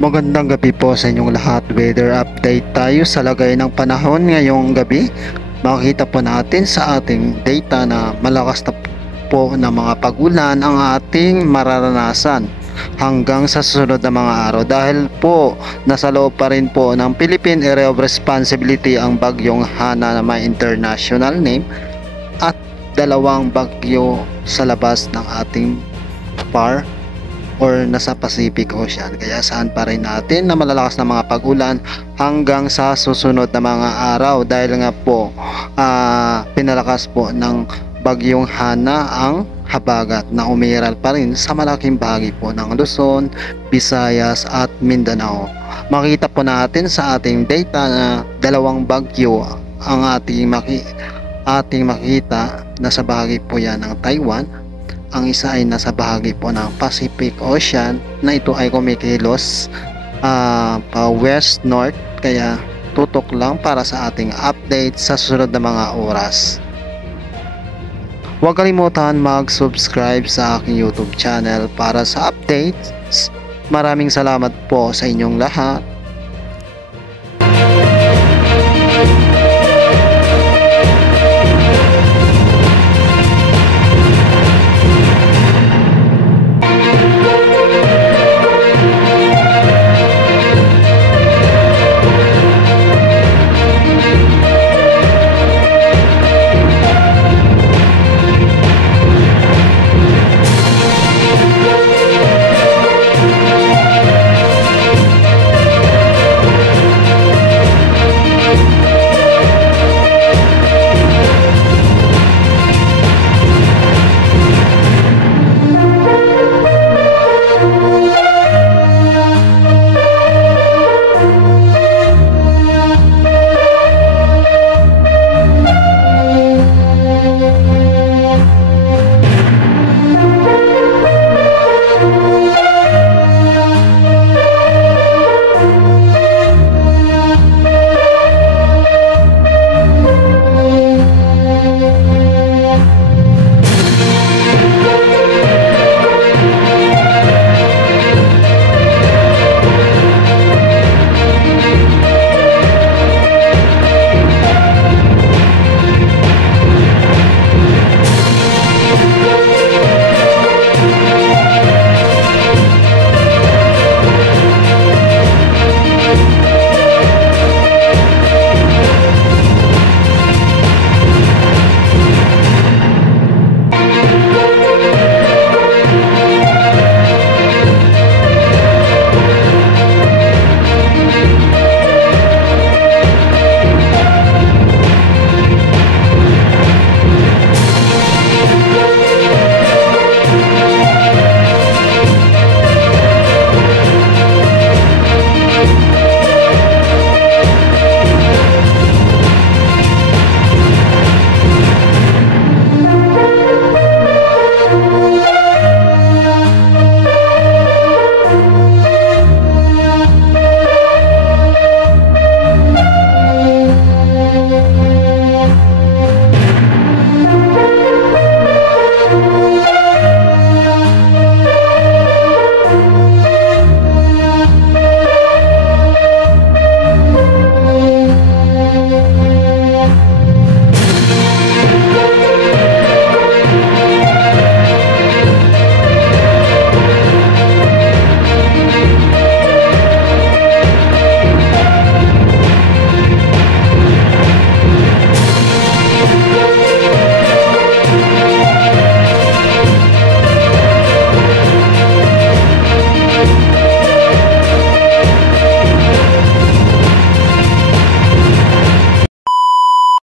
Magandang gabi po sa inyong lahat. Weather update tayo sa lagay ng panahon ngayong gabi. Makikita po natin sa ating data na malakas na po na mga pag-ulan ang ating mararanasan hanggang sa susunod na mga araw dahil po nasa loob pa rin po ng Philippine Area of Responsibility ang bagyong Hana na may international name at dalawang bagyo sa labas ng ating PAR or nasa Pacific Ocean. Kaya saan pa rin natin na malalakas na mga pag-ulan hanggang sa susunod na mga araw dahil nga po pinalakas po ng bagyong Hana ang habagat na umiral pa rin sa malaking bahagi po ng Luzon, Visayas at Mindanao. Makita po natin sa ating data na dalawang bagyo ang ating makita na sa bahagi po yan ng Taiwan. Ang isa ay nasa bahagi po ng Pacific Ocean na ito ay kumikilos pa west-north, kaya tutok lang para sa ating update sa susunod na mga oras. Huwag kalimutan mag-subscribe sa aking YouTube channel para sa updates. Maraming salamat po sa inyong lahat.